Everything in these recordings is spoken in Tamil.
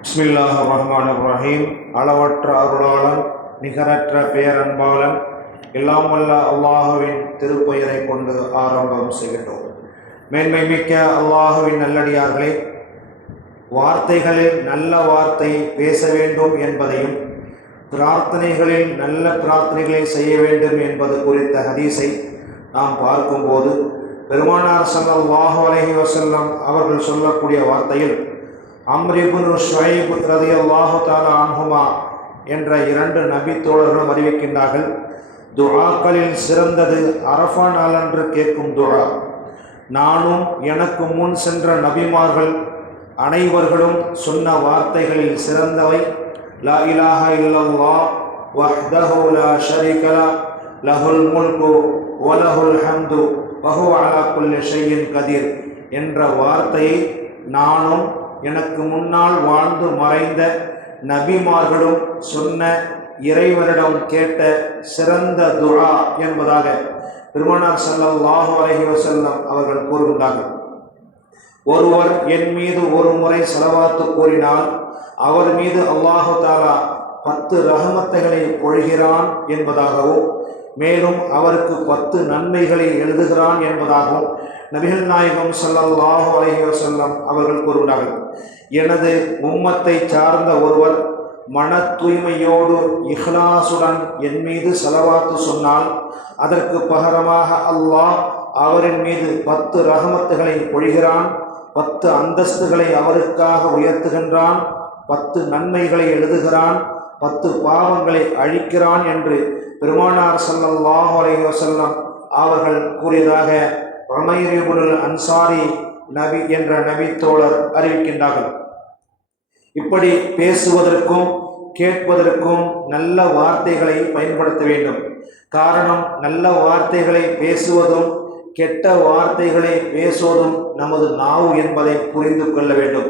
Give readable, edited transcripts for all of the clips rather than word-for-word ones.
பிஸ்மில்லாஹிர் ரஹ்மானிர் ரஹீம். அளவற்ற அருளாளன் நிகரற்ற பேரன்பாளன் எல்லாம் வல்ல அல்லாஹுவின் திருப்பெயரை கொண்டு ஆரம்பம் செய்கின்றோம். மேன்மை மிக்க அல்லாஹுவின் நல்லடியார்களே, வார்த்தைகளில் நல்ல வார்த்தை பேச வேண்டும் என்பதையும் பிரார்த்தனைகளில் நல்ல பிரார்த்தனைகளை செய்ய வேண்டும் என்பது குறித்த ஹதீஸை நாம் பார்க்கும்போது பெருமானார் ஸல்லல்லாஹு அலைஹி வஸல்லம் அவர்கள் சொல்லக்கூடிய வார்த்தையில் அம்ர் இப்னு ஷுஐப் ரலியல்லாஹு தஆலா அன்ஹுமா என்ற இரண்டு நபி தோழர்களும் அறிவிக்கின்றார்கள், துஆக்களில் சிறந்தது அரஃபா நாளன்று கேட்கும் துஆ. நானும் எனக்கு முன் சென்ற நபிமார்கள் அனைவர்களும் சொன்ன வார்த்தைகளில் சிறந்தவை லா இலாஹ இல்லல்லாஹ் வஹ்தஹு லா ஷரீக லஹுல் முல்கு வ லஹுல் ஹம்து வ ஹுவ அலா குல்லி ஷைஇன் கதீர் என்ற வார்த்தையை நானும் எனக்கு முன்னால் வாழ்ந்து மறைந்த நபிமார்களும் சொன்ன இறைவனிடம் கேட்ட சிறந்த துஆ என்பதாக பெருமானார் ஸல்லல்லாஹு அலைஹி வஸல்லம் அவர்கள் கூறுகின்றார்கள். ஒருவர் என் மீது ஒரு முறை ஸலவாத்து கூறினால் அவர் மீது அல்லாஹு தஆலா 10 ரஹமத்துகளை பொழிகிறான் என்பதாகவும், மேலும் அவருக்கு 10 நன்மைகளை எழுதுகிறான் என்பதாகவும் நபிகள் நாயகம் ஸல்லல்லாஹு அலைஹி வஸல்லம் அவர்கள் கூறுகிறார்கள். எனது உம்மத்தை சார்ந்த ஒருவர் மன தூய்மையோடு இஹ்லாசுடன் என் மீது ஸலவாத்து சொன்னால் அதற்கு பகரமாக அல்லாஹ் அவரின் மீது 10 ரஹமத்துகளை பொழிகிறான், 10 அந்தஸ்துகளை அவருக்காக உயர்த்துகின்றான், 10 நன்மைகளை எழுதுகிறான், 10 பாவங்களை அழிக்கிறான் என்று பெருமானார் ஸல்லல்லாஹு அலைஹி வஸல்லம் அவர்கள் கூறியதாக உமைர் இப்னுல் அன்சாரி நபி என்ற நபி தோழர் அறிவிக்கின்றார்கள். இப்படி பேசுவதற்கும் கேட்பதற்கும் நல்ல வார்த்தைகளை பயன்படுத்த வேண்டும். காரணம், நல்ல வார்த்தைகளை பேசுவதும் கெட்ட வார்த்தைகளை பேசுவதும் நமது நாவு என்பதை புரிந்து கொள்ள வேண்டும்.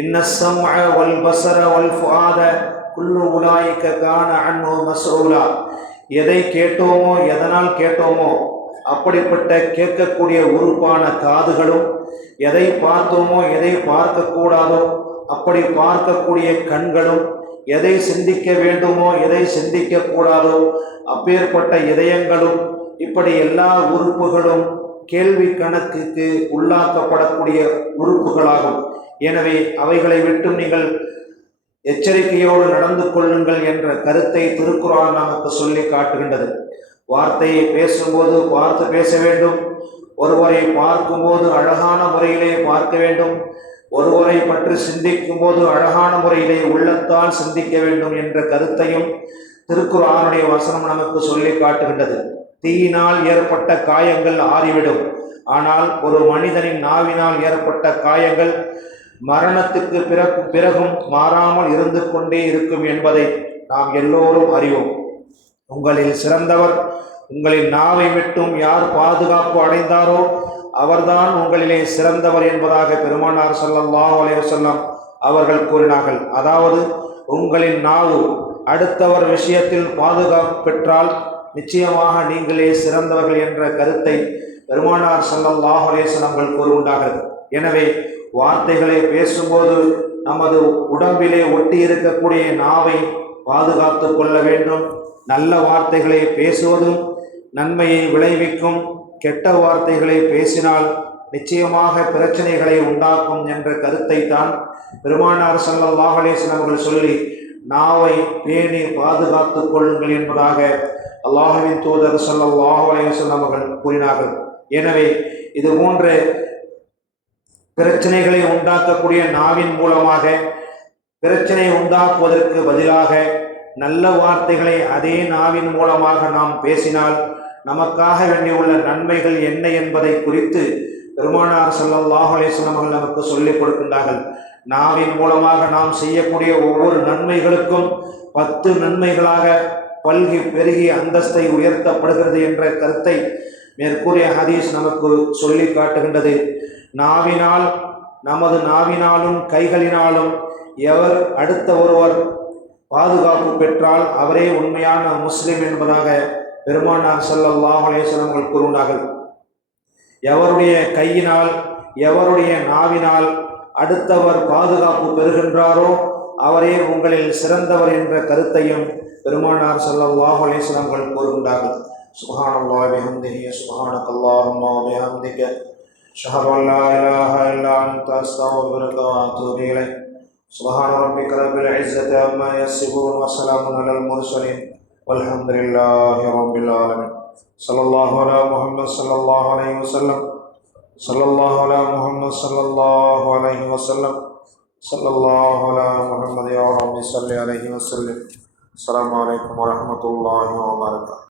இன்ன ஸம்அ வல் பஸர வல் ஃபுஆத குல்லு உலாயிக கான அன்ஹு மஸ்ஊலா. எதை கேட்டோமோ, எதனால் கேட்டோமோ, அப்படிப்பட்ட கேட்கக்கூடிய உறுப்பான காதுகளும், எதை பார்த்தோமோ எதை பார்க்கக்கூடாதோ அப்படி பார்க்கக்கூடிய கண்களும், எதை சிந்திக்க வேண்டுமோ எதை சிந்திக்க கூடாதோ அப்பேற்பட்ட இதயங்களும், இப்படி எல்லா உறுப்புகளும் கேள்வி கணக்குக்கு உள்ளாக்கப்படக்கூடிய உறுப்புகளாகும். எனவே அவைகளை விட்டு நீங்கள் எச்சரிக்கையோடு நடந்து கொள்ளுங்கள் என்ற கருத்தை திருக்குர்ஆன் நமக்கு சொல்லி காட்டுகின்றது. வார்த்தையை பேசும்போது பார்த்து பேச வேண்டும். ஒருவரை பார்க்கும்போது அழகான முறையிலே பார்க்க வேண்டும். ஒருவரை பற்றி சிந்திக்கும் போது அழகான முறையிலே உள்ளத்தால் சிந்திக்க வேண்டும் என்ற கருத்தையும் திருக்குர்ஆனுடைய வசனம் நமக்கு சொல்லி காட்டுகின்றது. தீயினால் ஏற்பட்ட காயங்கள் ஆறிவிடும், ஆனால் ஒரு மனிதனின் நாவினால் ஏற்பட்ட காயங்கள் மரணத்துக்கு பிறகும் மாறாமல் இருந்து கொண்டே இருக்கும் என்பதை நாம் எல்லோரும் அறிவோம். உங்களில் சிறந்தவர் உங்களின் நாவை விட்டும் யார் பாதுகாப்பு அடைந்தாரோ அவர்தான் உங்களிலே சிறந்தவர் என்பதாக பெருமானார் ஸல்லல்லாஹு அலைஹி வஸல்லம் அவர்கள் கூறினார்கள். அதாவது உங்களின் நாவு அடுத்தவர் விஷயத்தில் பாதுகாப்பு பெற்றால் நிச்சயமாக நீங்களே சிறந்தவர்கள் என்ற கருத்தை பெருமானார் ஸல்லல்லாஹு அலைஹி வஸல்லம் அவர்கள் கூறுகின்றார்கள். எனவே வார்த்தைகளை பேசும்போது நமது உடம்பிலே ஒட்டி இருக்கக்கூடிய நாவை பாதுகாத்து கொள்ள வேண்டும். நல்ல வார்த்தைகளை பேசுவதும் நன்மையை விளைவிக்கும், கெட்ட வார்த்தைகளை பேசினால் நிச்சயமாக பிரச்சனைகளை உண்டாக்கும் என்ற கருத்தை தான் பெருமானார் ஸல்லல்லாஹு அலைஹி வஸல்லம் அவர்கள் சொல்லி நாவை பேணி பாதுகாத்து கொள்ளுங்கள் என்பதாக அல்லாஹ்வின் தூதர் ஸல்லல்லாஹு அலைஹி வஸல்லம் அவர்கள் கூறினார்கள். எனவே இது போன்ற பிரச்சனைகளை உண்டாக்கக்கூடிய நாவின் மூலமாக பிரச்சனை உண்டாக்குவதற்கு பதிலாக நல்ல வார்த்தைகளை அதே நாவின் மூலமாக நாம் பேசினால் நமக்காக வேண்டியுள்ள நன்மைகள் என்ன என்பதை குறித்து பெருமானார் ஸல்லல்லாஹு அலைஹி வஸல்லம் அவர்கள் நமக்கு சொல்லிக் கொடுக்கின்றார்கள். நாவின் மூலமாக நாம் செய்யக்கூடிய ஒவ்வொரு நன்மைகளுக்கும் 10 நன்மைகளாக பல்கி பெருகி அந்தஸ்தை உயர்த்தப்படுகிறது என்ற கருத்தை மேற்கூறிய ஹதீஸ் நமக்கு சொல்லி காட்டுகின்றது. நாவினால், நமது நாவினாலும் கைகளினாலும் எவர் அடுத்த ஒருவர் பாதுகாப்பு பெற்றால் அவரே உண்மையான முஸ்லிம் என்பதாக பெருமானார் ஸல்லல்லாஹு அலைஹி வஸல்லம் அவர்கள் கூறுகிறார்கள். எவருடைய கையினால் எவருடைய நாவினால் அடுத்தவர் பாதுகாப்பு பெறுகின்றாரோ அவரே உங்களில் சிறந்தவர் என்ற கருத்தையும் பெருமானார் ஸல்லல்லாஹு அலைஹி வஸல்லம் அவர்கள் கூறுகின்றார்கள். சுப்ஹானல்லாஹி வ பிஹம்திஹி சுப்ஹானக்கல்லாஹும்ம வ பிஹம்திக அஷ்ஹது அன் லா இலாஹா இல்லா அன்த அஸ்தக்ஃபிருக வ அத்தூபு இலைக். சுப்ஹான ரப்பிக ரப்பில் இஸ்ஸத்தி அம்மா யசிஃபூன் வ ஸலாமுன் அலல் முர்ஸலீன் வல்ஹம்துலில்லாஹி ரப்பில் ஆலமீன். ஸல்லல்லாஹு அலா முஹம்மத் ஸல்லல்லாஹு அலைஹி வஸல்லம் ஸல்லல்லாஹு அலா முஹம்மத் ஸல்லல்லாஹு அலைஹி வஸல்லம் ஸல்லல்லாஹு அலா முஹம்மத் யா ரப்பி ஸல்லி அலைஹி வஸல்லம். அஸ்ஸலாமு அலைக்கும் வரஹ்மத்துல்லாஹி வபரகாத்துஹு.